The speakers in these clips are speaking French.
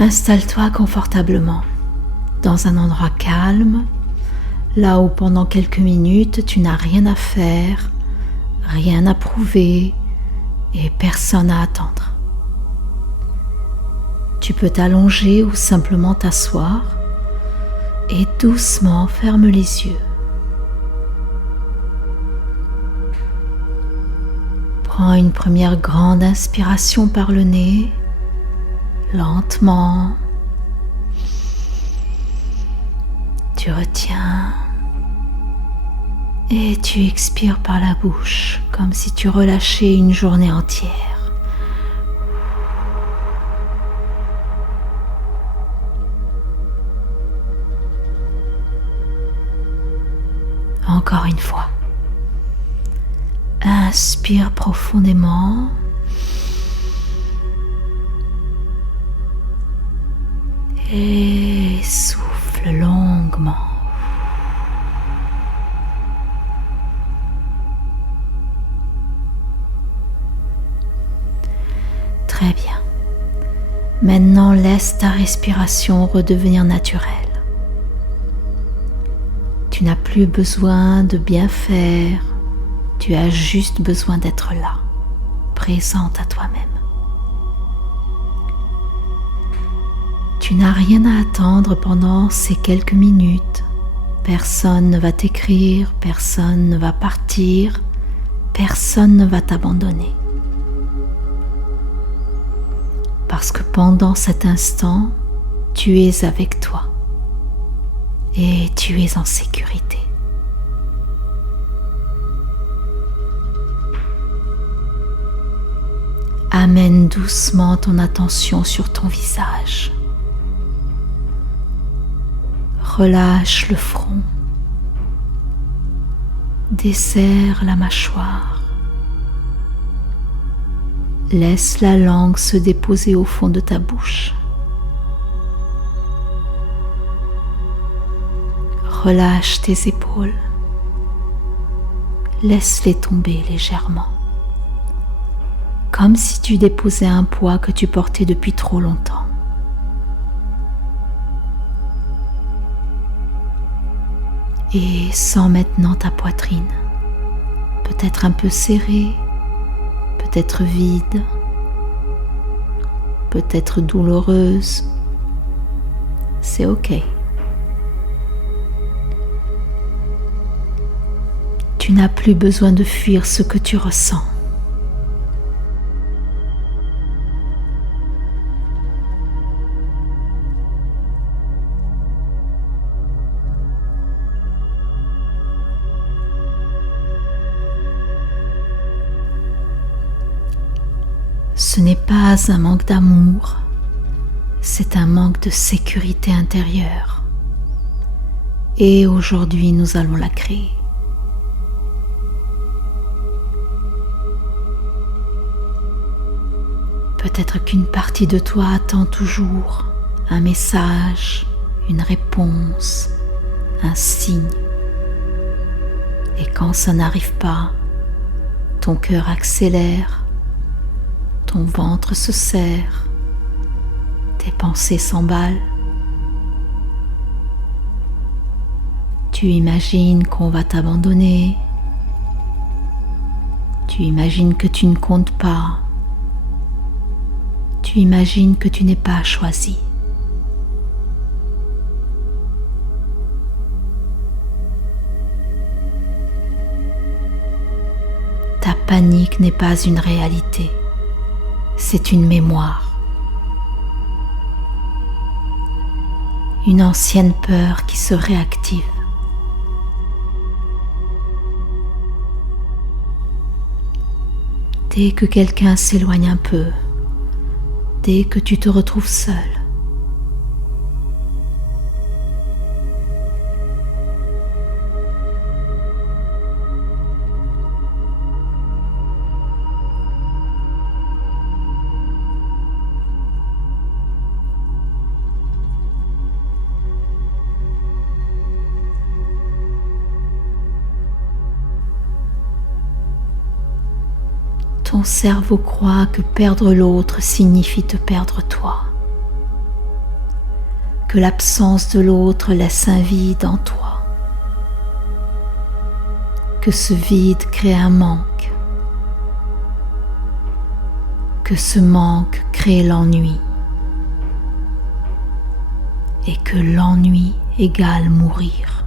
Installe-toi confortablement dans un endroit calme, là où pendant quelques minutes tu n'as rien à faire, rien à prouver et personne à attendre. Tu peux t'allonger ou simplement t'asseoir et doucement ferme les yeux. Prends une première grande inspiration par le nez, lentement. Tu retiens et tu expires par la bouche comme si tu relâchais une journée entière. Encore une fois. Inspire profondément. Et souffle longuement. Très bien. Maintenant, laisse ta respiration redevenir naturelle. Tu n'as plus besoin de bien faire, tu as juste besoin d'être là, présente à toi-même. Tu n'as rien à attendre pendant ces quelques minutes. Personne ne va t'écrire, personne ne va partir, personne ne va t'abandonner. Parce que pendant cet instant, tu es avec toi et tu es en sécurité. Amène doucement ton attention sur ton visage. Relâche le front. Desserre la mâchoire. Laisse la langue se déposer au fond de ta bouche. Relâche tes épaules. Laisse-les tomber légèrement. Comme si tu déposais un poids que tu portais depuis trop longtemps. Et sens maintenant ta poitrine, peut-être un peu serrée, peut-être vide, peut-être douloureuse. C'est ok. Tu n'as plus besoin de fuir ce que tu ressens. Ce n'est pas un manque d'amour, c'est un manque de sécurité intérieure. Et aujourd'hui, nous allons la créer. Peut-être qu'une partie de toi attend toujours un message, une réponse, un signe. Et quand ça n'arrive pas, ton cœur accélère. Ton ventre se serre, tes pensées s'emballent. Tu imagines qu'on va t'abandonner. Tu imagines que tu ne comptes pas. Tu imagines que tu n'es pas choisi. Ta panique n'est pas une réalité. C'est une mémoire, une ancienne peur qui se réactive. Dès que quelqu'un s'éloigne un peu, dès que tu te retrouves seul, ton cerveau croit que perdre l'autre signifie te perdre toi. que l'absence de l'autre laisse un vide en toi, que ce vide crée un manque, que ce manque crée l'ennui et que l'ennui égale mourir.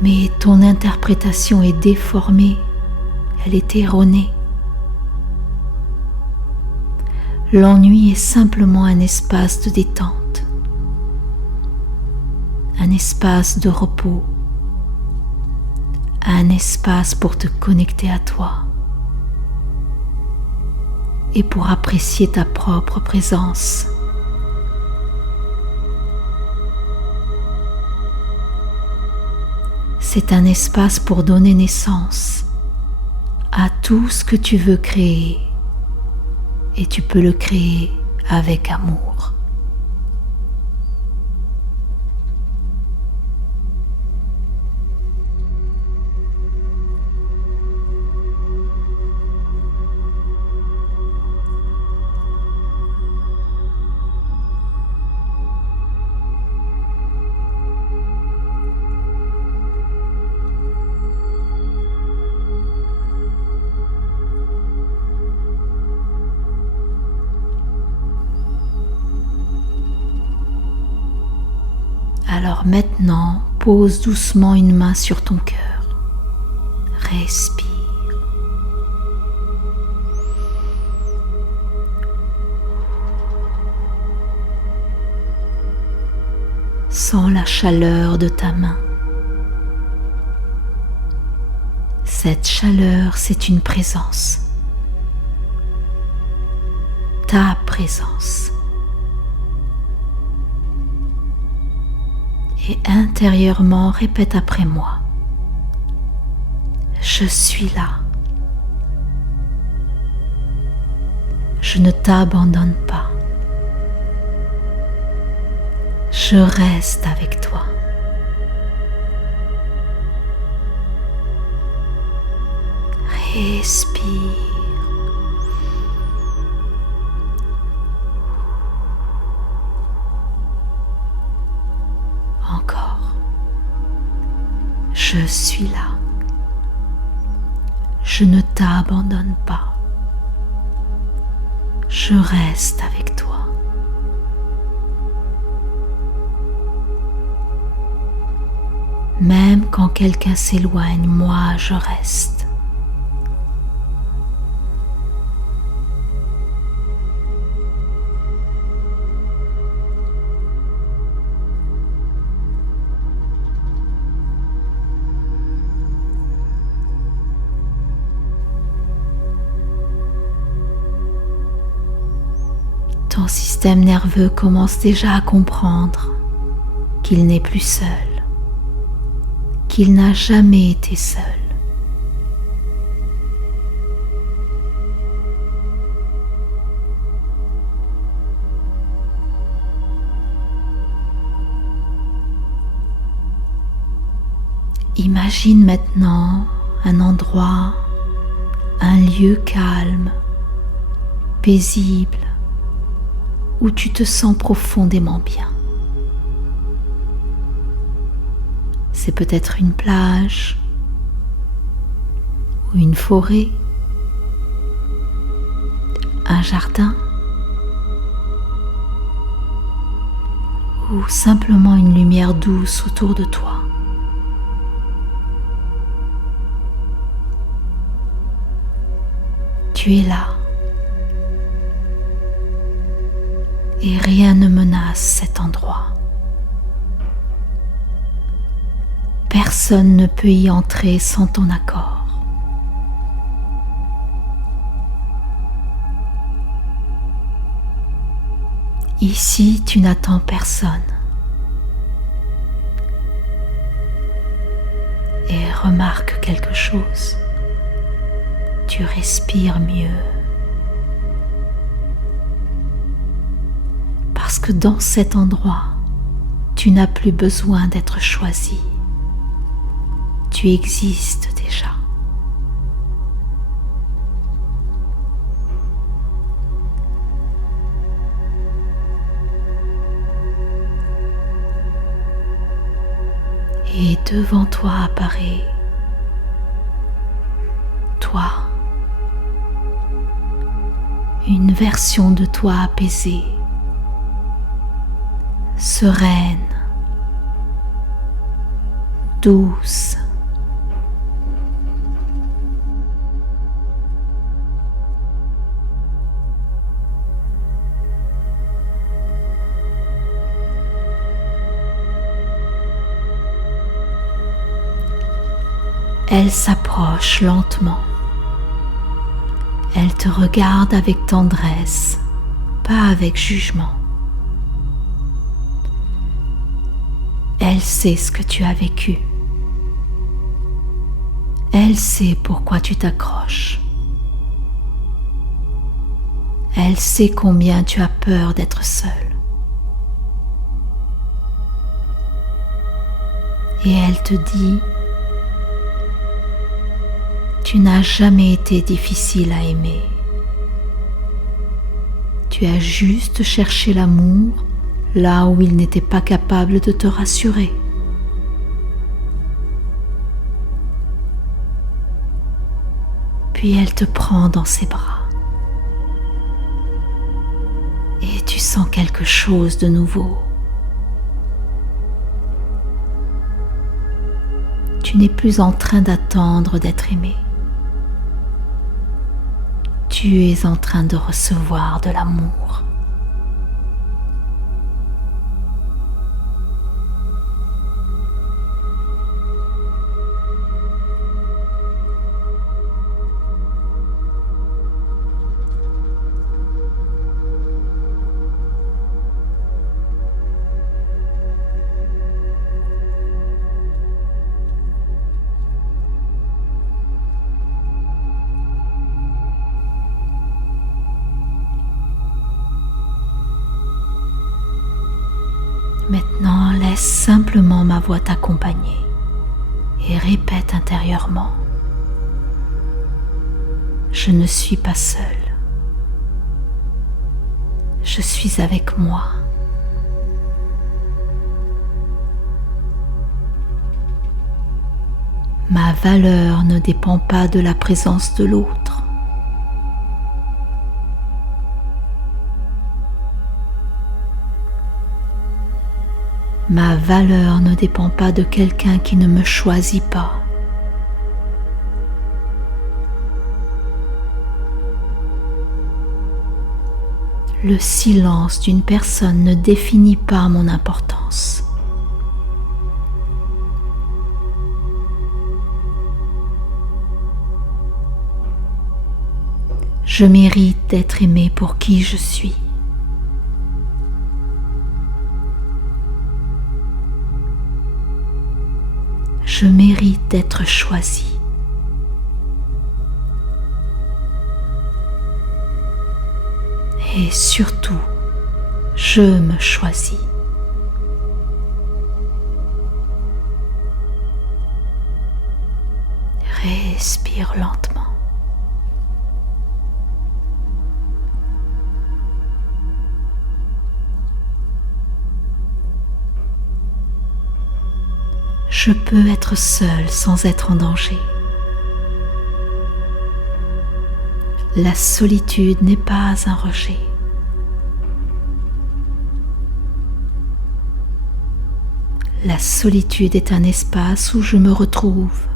Mais ton interprétation est déformée, elle est erronée. L'ennui est simplement un espace de détente, un espace de repos, un espace pour te connecter à toi et pour apprécier ta propre présence. C'est un espace pour donner naissance à tout ce que tu veux créer. Et tu peux le créer avec amour. Alors maintenant, pose doucement une main sur ton cœur. Respire. Sens la chaleur de ta main. Cette chaleur, c'est une présence. Ta présence. Et intérieurement, répète après moi. Je suis là. Je ne t'abandonne pas. Je reste avec toi. Respire. Je suis là. Je ne t'abandonne pas. Je reste avec toi. Même quand quelqu'un s'éloigne, moi je reste. Ton système nerveux commence déjà à comprendre qu'il n'est plus seul, qu'il n'a jamais été seul. Imagine maintenant un endroit, un lieu calme, paisible, où tu te sens profondément bien. C'est peut-être une plage ou une forêt, un jardin ou simplement une lumière douce autour de toi. Tu es là. Et rien ne menace cet endroit. Personne ne peut y entrer sans ton accord. Ici, tu n'attends personne. Et remarque quelque chose. Tu respires mieux. Parce que dans cet endroit, tu n'as plus besoin d'être choisi. Tu existes déjà. devant toi apparaît toi, une version de toi apaisée, sereine, douce. Elle s'approche lentement. Elle te regarde avec tendresse, pas avec jugement. Elle sait ce que tu as vécu. Elle sait pourquoi tu t'accroches. Elle sait combien tu as peur d'être seul. Et elle te dit: tu n'as jamais été difficile à aimer. Tu as juste cherché l'amour là où il n'était pas capable de te rassurer. Puis elle te prend dans ses bras. Et tu sens quelque chose de nouveau. Tu n'es plus en train d'attendre d'être aimé. Tu es en train de recevoir de l'amour. Maintenant, laisse simplement ma voix t'accompagner et répète intérieurement: je ne suis pas seule. Je suis avec moi. Ma valeur ne dépend pas de la présence de l'autre. Ma valeur ne dépend pas de quelqu'un qui ne me choisit pas. Le silence d'une personne ne définit pas mon importance. Je mérite d'être aimé pour qui je suis. Je mérite d'être choisi. Et surtout, je me choisis. Respire lentement. Je peux être seule sans être en danger. La solitude n'est pas un rejet. La solitude est un espace où je me retrouve.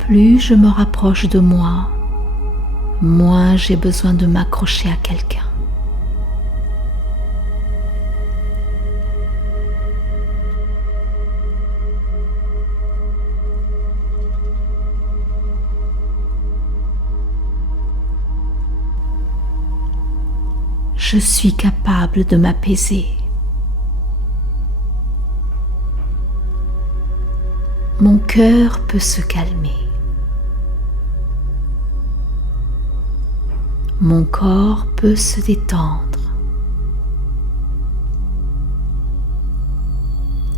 Plus je me rapproche de moi, moins j'ai besoin de m'accrocher à quelqu'un. Je suis capable de m'apaiser. Mon cœur peut se calmer. Mon corps peut se détendre.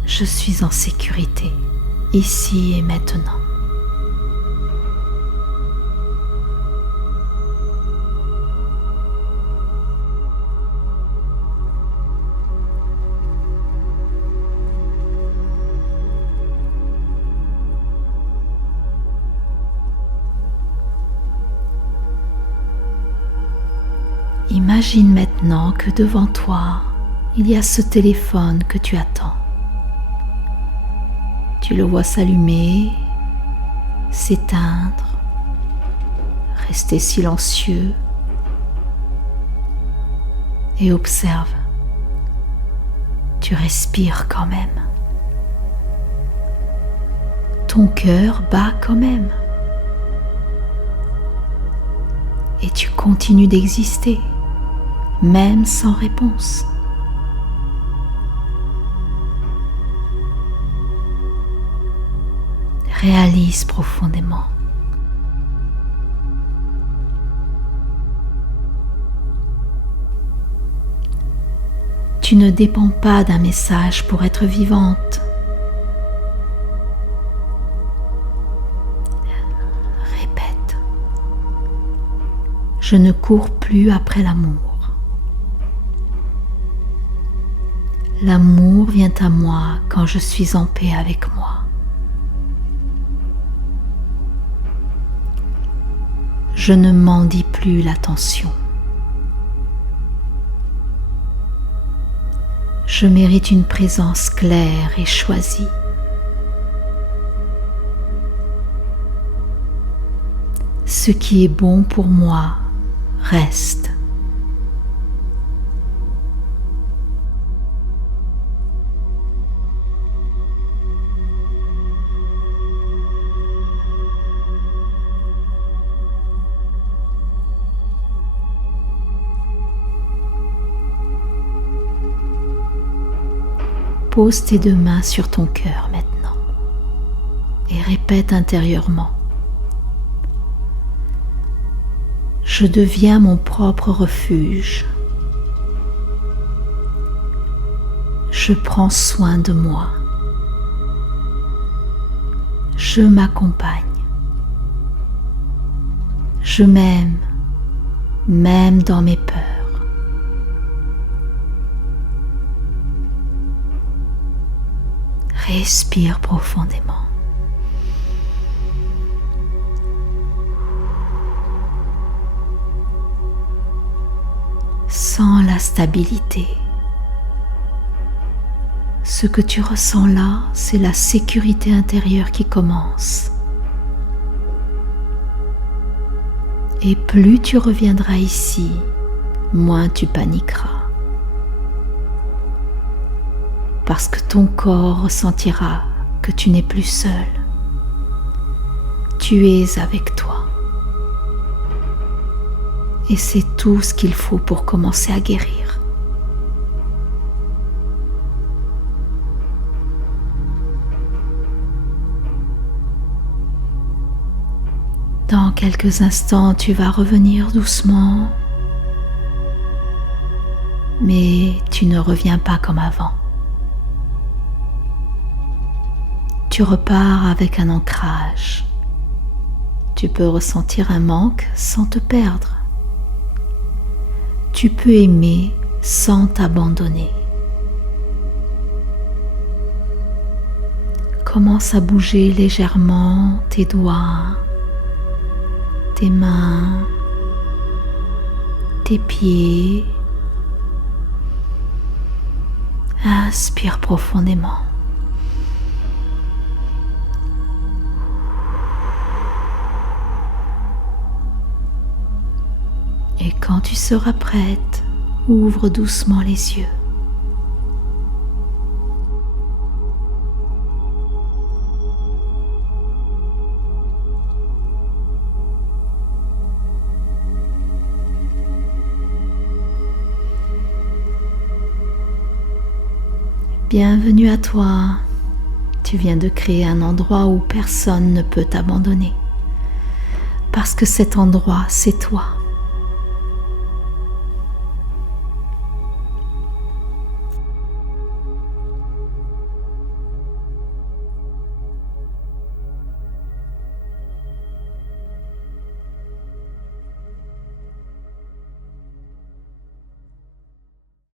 Je suis en sécurité, ici et maintenant. Imagine maintenant que devant toi, il y a ce téléphone que tu attends. Tu le vois s'allumer, s'éteindre, rester silencieux et observe. Tu respires quand même. Ton cœur bat quand même. Et tu continues d'exister, même sans réponse. Réalise profondément. Tu ne dépends pas d'un message pour être vivante. Répète. Je ne cours plus après l'amour. L'amour vient à moi quand je suis en paix avec moi. Je ne mendie plus l'attention. Je mérite une présence claire et choisie. Ce qui est bon pour moi reste. Pose tes deux mains sur ton cœur maintenant et répète intérieurement. Je deviens mon propre refuge. Je prends soin de moi. Je m'accompagne. Je m'aime, même dans mes peurs. Respire profondément. Sens la stabilité. Ce que tu ressens là, c'est la sécurité intérieure qui commence. Et plus tu reviendras ici, moins tu paniqueras. Parce que ton corps ressentira que tu n'es plus seul. Tu es avec toi. Et c'est tout ce qu'il faut pour commencer à guérir. Dans quelques instants, tu vas revenir doucement, mais tu ne reviens pas comme avant. Tu repars avec un ancrage. Tu peux ressentir un manque sans te perdre. Tu peux aimer sans t'abandonner. Commence à bouger légèrement tes doigts, tes mains, tes pieds. Inspire profondément. Et quand tu seras prête, ouvre doucement les yeux. Bienvenue à toi. Tu viens de créer un endroit où personne ne peut t'abandonner. Parce que cet endroit, c'est toi.